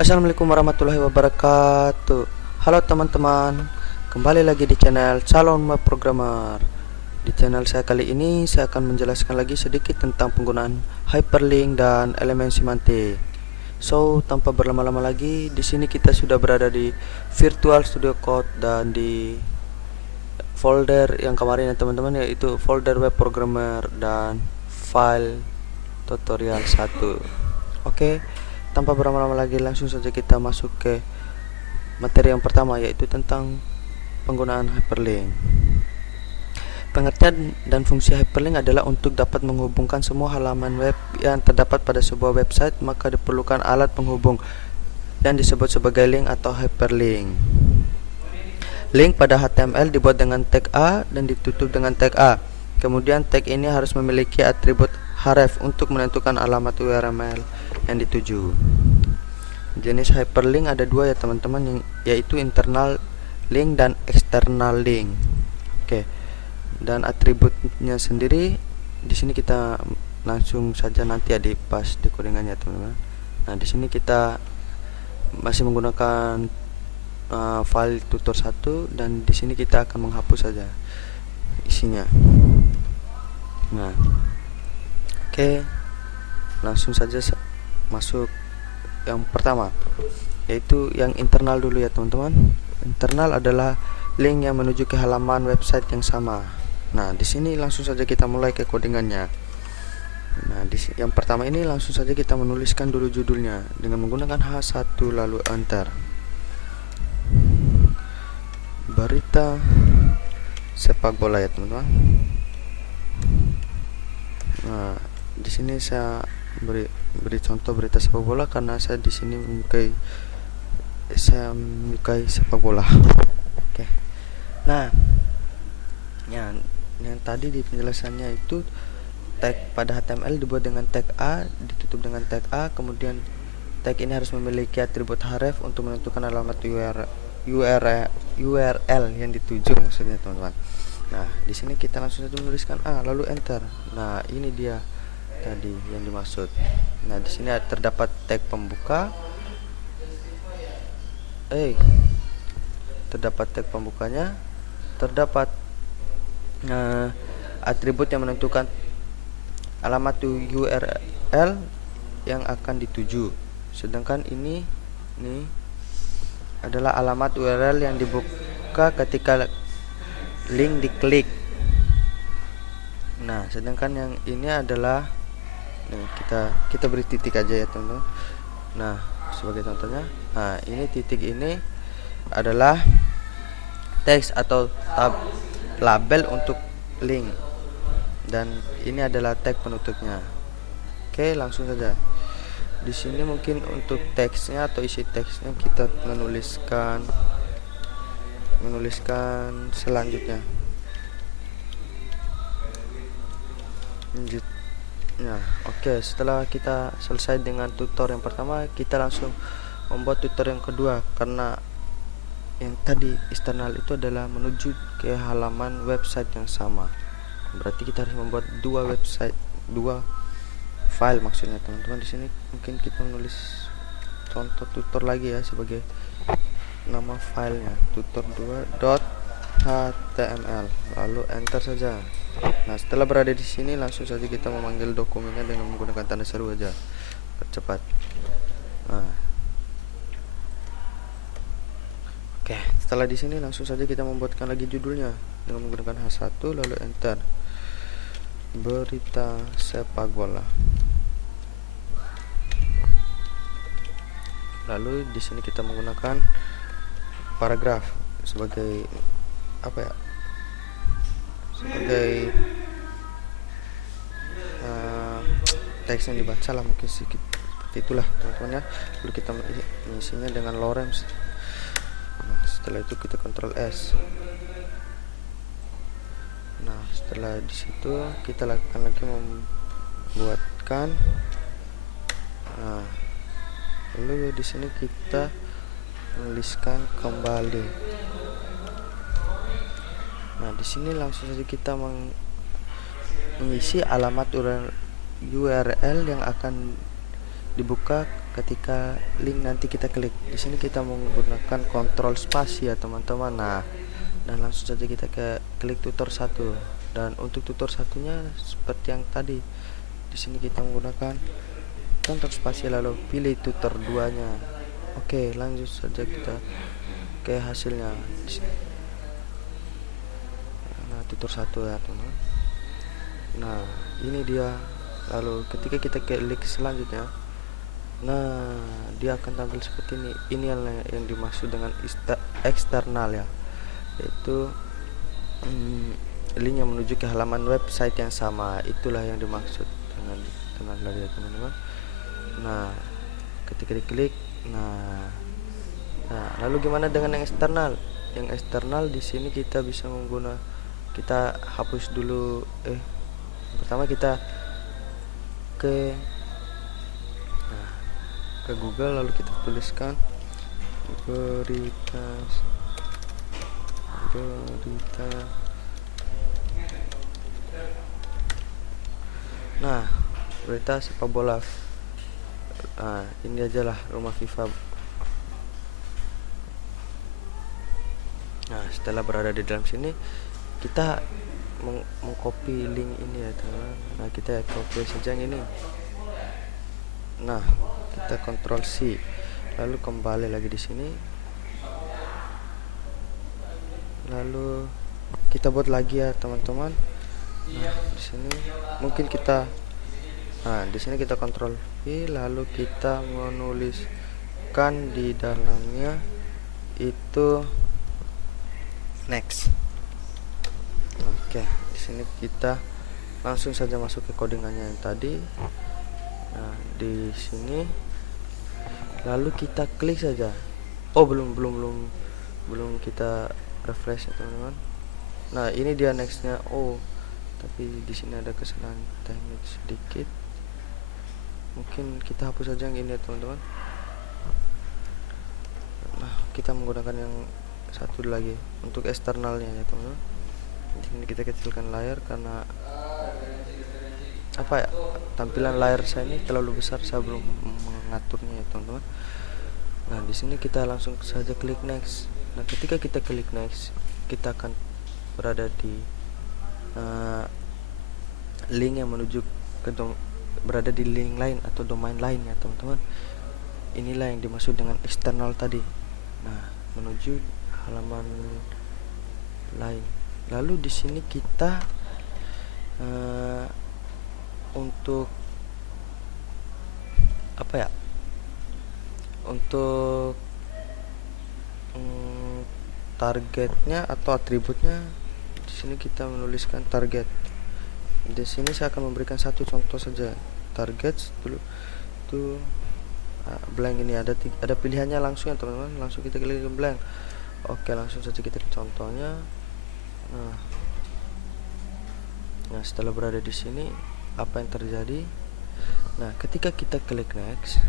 Assalamualaikum warahmatullahi wabarakatuh. Halo teman-teman, kembali lagi di channel Calon Web Programmer. Di channel saya kali ini saya akan menjelaskan lagi sedikit tentang penggunaan hyperlink dan elemen semantik. So, tanpa berlama-lama lagi, di sini kita sudah berada di Virtual Studio Code dan di folder yang kemarin ya teman-teman, yaitu folder web programmer dan file tutorial 1. Oke, tanpa berlama-lama lagi langsung saja kita masuk ke materi yang pertama, yaitu tentang penggunaan hyperlink. Pengertian dan fungsi hyperlink adalah untuk dapat menghubungkan semua halaman web yang terdapat pada sebuah website, maka diperlukan alat penghubung yang disebut sebagai link atau hyperlink. Link pada HTML dibuat dengan tag A dan ditutup dengan tag A. Kemudian tag ini harus memiliki atribut href untuk menentukan alamat URL yang dituju. Jenis hyperlink ada dua ya teman-teman, yaitu internal link dan external link. Oke. Dan atributnya sendiri di sini kita langsung saja nanti ya pas di codingannya teman-teman. Nah, di sini kita masih menggunakan file tutor 1 dan di sini kita akan menghapus saja isinya. Nah, oke, langsung saja masuk yang pertama, yaitu yang internal dulu ya teman-teman. Internal adalah link yang menuju ke halaman website yang sama. Nah, di sini langsung saja kita mulai ke codingannya. Nah, yang pertama ini langsung saja kita menuliskan dulu judulnya dengan menggunakan H1 lalu enter. Berita sepak bola ya teman-teman. Nah, di sini saya beri contoh berita sepak bola karena saya di sini menyukai sepak bola. Oke. Nah, yang tadi di penjelasannya itu tag pada HTML dibuat dengan tag A, ditutup dengan tag A, kemudian tag ini harus memiliki atribut href untuk menentukan alamat URL yang dituju maksudnya teman-teman. Nah, di sini kita langsung saja menuliskan A lalu enter. Nah, ini dia tadi yang dimaksud. Nah, di sini terdapat tag pembuka. Terdapat tag pembukanya, terdapat atribut yang menentukan alamat URL yang akan dituju. Sedangkan ini adalah alamat URL yang dibuka ketika link diklik. Nah, sedangkan yang ini adalah kita beri titik aja ya teman-teman. Nah, sebagai contohnya, nah ini titik ini adalah teks atau label untuk link dan ini adalah tag penutupnya. Oke, langsung saja. Di sini mungkin untuk teksnya atau isi teksnya kita menuliskan selanjutnya. Nah, oke, setelah kita selesai dengan tutor yang pertama, kita langsung membuat tutor yang kedua karena yang tadi eksternal itu adalah menuju ke halaman website yang sama. Berarti kita harus membuat dua file maksudnya teman-teman. Di sini mungkin kita menulis contoh tutor lagi ya sebagai nama filenya tutor2.html lalu enter saja. Nah, setelah berada di sini langsung saja kita memanggil dokumennya dengan menggunakan tanda seru aja, percepat. Nah, oke, setelah di sini langsung saja kita membuatkan lagi judulnya dengan menggunakan H1 lalu enter. Berita sepak bola. Lalu di sini kita menggunakan paragraf sebagai apa ya? Sebagai teks yang dibaca lah mungkin sedikit seperti itulah teman-teman ya. Lalu kita mengisinya dengan lorem. Nah, setelah itu kita Ctrl S. Nah, setelah di situ kita lakukan lagi membuatkan. Nah, lalu di sini kita menuliskan kembali. Nah, di sini langsung saja kita mengisi alamat URL yang akan dibuka ketika link nanti kita klik. Di sini kita menggunakan kontrol spasi ya teman-teman. Nah, dan langsung saja kita ke klik tutor 1. Dan untuk tutor satunya seperti yang tadi. Di sini kita menggunakan kontrol spasi lalu pilih tutor 2-nya. Oke, lanjut saja kita ke hasilnya. Nah, tutor 1 ya teman-teman. Nah, ini dia. Lalu ketika kita klik selanjutnya, nah dia akan tampil seperti ini. Ini yang dimaksud dengan eksternal ya, yaitu link yang menuju ke halaman website yang sama. Itulah yang dimaksud dengan tadi ya teman-teman. Nah, ketika diklik, nah lalu gimana dengan yang eksternal? Yang eksternal di sini kita bisa kita hapus dulu. Pertama kita ke Google, lalu kita tuliskan berita nah berita sepak bola. Nah, ini aja lah rumah FIFA. Nah, setelah berada di dalam sini, kita mengcopy link ini ya teman. Nah, kita copy saja yang ini. Nah, kita Ctrl C, lalu kembali lagi di sini, lalu kita buat lagi ya teman-teman. Nah, di sini mungkin kita, di sini kita Ctrl V, lalu kita menuliskan di dalamnya itu next. Oke, di sini kita langsung saja masuk ke codingannya yang tadi. Nah, di sini lalu kita klik saja. Oh, belum kita refresh ya teman-teman. Nah, ini dia nextnya. Oh, tapi di sini ada kesalahan teknik sedikit. Mungkin kita hapus saja yang ini ya teman-teman. Nah, kita menggunakan yang satu lagi untuk eksternalnya ya teman-teman. Di sini kita kecilkan layar karena tampilan layar saya ini terlalu besar, saya belum mengaturnya ya teman-teman. Nah, di sini kita langsung saja klik next. Nah, ketika kita klik next, kita akan berada di link yang menuju ke berada di link lain atau domain lain ya teman-teman. Inilah yang dimaksud dengan eksternal tadi. Nah, menuju halaman lain. Lalu di sini kita untuk untuk targetnya atau atributnya, di sini kita menuliskan target. Di sini saya akan memberikan satu contoh saja. Target dulu tuh blank. Ini ada pilihannya langsung ya teman-teman. Langsung kita klik blank. Oke, langsung saja kita ke contohnya. Nah, setelah berada di sini, apa yang terjadi? Nah, ketika kita klik next,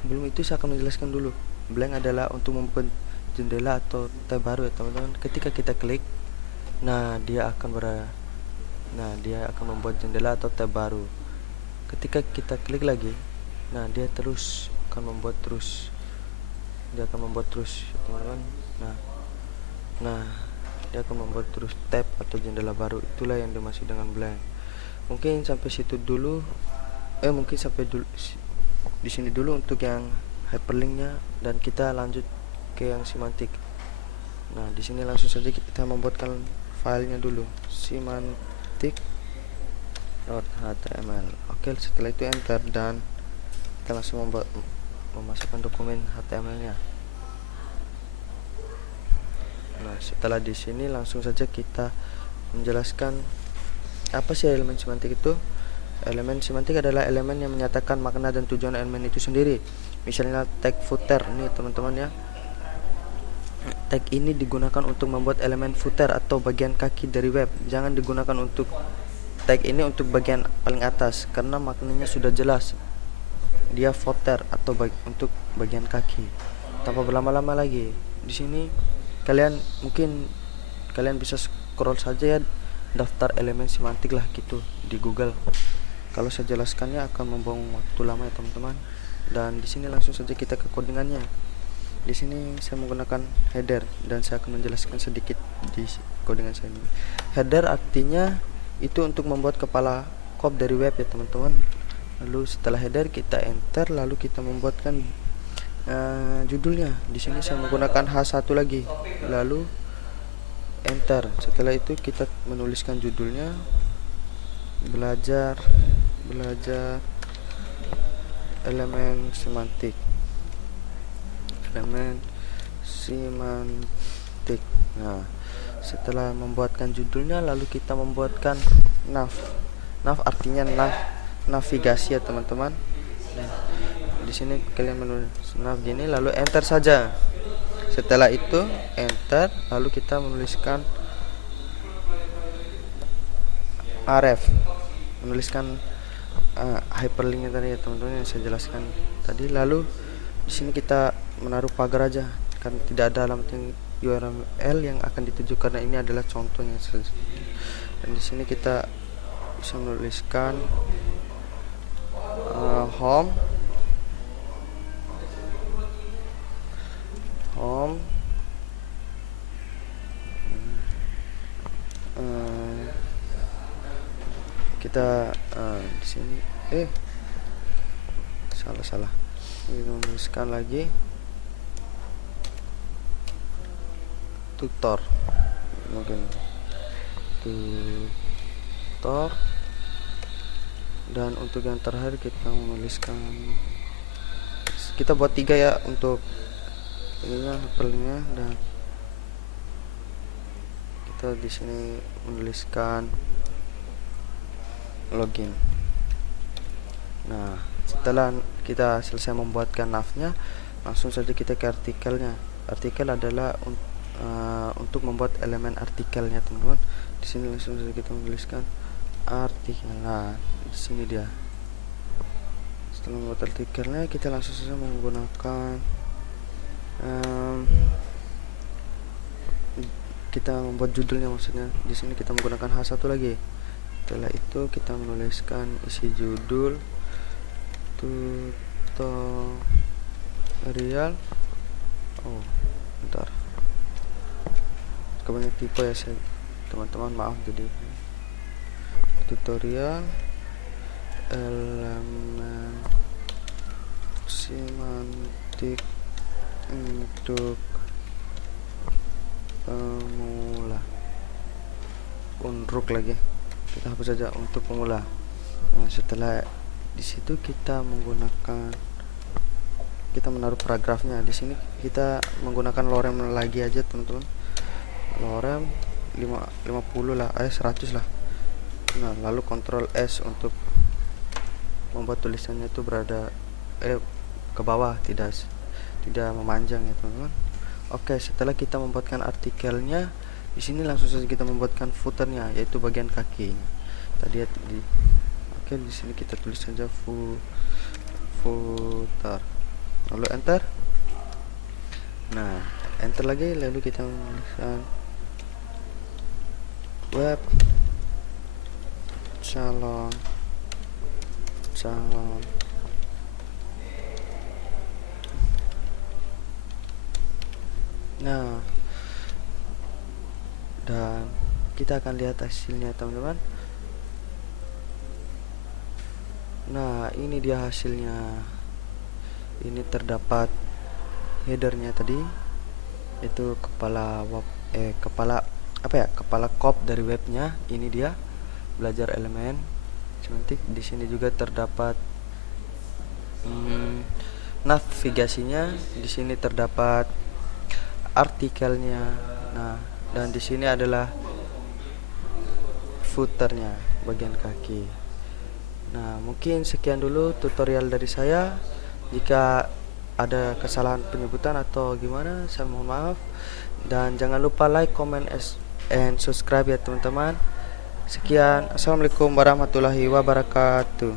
belum itu saya akan menjelaskan dulu. Blank adalah untuk membuat jendela atau tab baru ya teman-teman. Ketika kita klik, dia akan membuat jendela atau tab baru. Ketika kita klik lagi, dia akan membuat terus ya teman-teman. Dia akan membuat terus tab atau jendela baru. Itulah yang dimaksud dengan blank. Mungkin sampai situ dulu. Mungkin sampai dulu di sini dulu untuk yang hyperlinknya, dan kita lanjut ke yang semantik. Nah, di sini langsung saja kita membuatkan filenya dulu, semantik.html. Oke, setelah itu enter dan kita langsung memasukkan dokumen HTML-nya. Nah, setelah di sini langsung saja kita menjelaskan apa sih elemen semantik itu. Elemen semantik adalah elemen yang menyatakan makna dan tujuan elemen itu sendiri. Misalnya tag footer nih teman-teman ya. Tag ini digunakan untuk membuat elemen footer atau bagian kaki dari web. Jangan digunakan untuk tag ini untuk bagian paling atas karena maknanya sudah jelas. Dia footer atau untuk bagian kaki. Tanpa berlama-lama lagi, di sini kalian bisa scroll saja ya, daftar elemen semantik lah gitu di Google. Kalau saya jelaskannya akan membuang waktu lama ya teman-teman. Dan di sini langsung saja kita ke codingannya. Di sini saya menggunakan header dan saya akan menjelaskan sedikit di codingan saya ini. Header artinya itu untuk membuat kepala kop dari web ya teman-teman. Lalu setelah header kita enter, lalu kita membuatkan judulnya. Di sini saya menggunakan H1 lagi, lalu enter. Setelah itu kita menuliskan judulnya, belajar elemen semantik. Nah, setelah membuatkan judulnya, lalu kita membuatkan nav. Nav artinya navigasi ya teman-teman. Nah, di sini kalian menulis nav gini, lalu enter saja. Setelah itu enter, lalu kita menuliskan ref, menuliskan hyperlinknya tadi ya teman-teman yang saya jelaskan tadi. Lalu di sini kita menaruh pagar aja, kan tidak ada alamat URL yang akan dituju karena ini adalah contohnya. Dan di sini kita bisa menuliskan home kita di sini salah kita menuliskan lagi tutor, mungkin tutor. Dan untuk yang terakhir kita menuliskan, kita buat 3 ya untuk ininya hyperlinknya. Dan kita di sini menuliskan login. Nah, setelah kita selesai membuatkan navnya, langsung saja kita ke artikelnya. Artikel adalah untuk membuat elemen artikelnya teman-teman. Di sini langsung saja kita menuliskan artikel. Nah, di sini dia. Setelah membuat artikelnya, kita langsung saja menggunakan kita membuat judulnya, maksudnya di sini kita menggunakan H1 lagi. Setelah itu kita menuliskan isi judul tutorial. Bentar, kebanyakan tipe ya saya teman-teman, maaf. Jadi tutorial elemen semantik untuk pemula. Unruk lagi, kita hapus saja untuk pemula. Nah, setelah di situ kita menaruh paragrafnya. Di sini kita menggunakan lorem lagi aja teman-teman, lorem 50 lah, 100 lah. Nah, lalu Ctrl S untuk membuat tulisannya itu berada ke bawah, tidak memanjang ya teman-teman. Oke, setelah kita membuatkan artikelnya, di sini langsung saja kita membuatkan footernya, yaitu bagian kakinya. Tadi oke, di sini kita tulis saja footer, lalu enter. Nah, enter lagi, lalu kita menuliskan web calon. Nah, dan kita akan lihat hasilnya teman-teman. Nah, ini dia hasilnya. Ini terdapat headernya tadi, itu kepala kop dari webnya. Ini dia, belajar elemen semantik. Di sini juga terdapat navigasinya. Di sini terdapat artikelnya. Nah, dan di sini adalah footernya, bagian kaki. Nah, mungkin sekian dulu tutorial dari saya. Jika ada kesalahan penyebutan atau gimana, saya mohon maaf. Dan jangan lupa like, comment, and subscribe ya teman-teman. Sekian, assalamualaikum warahmatullahi wabarakatuh.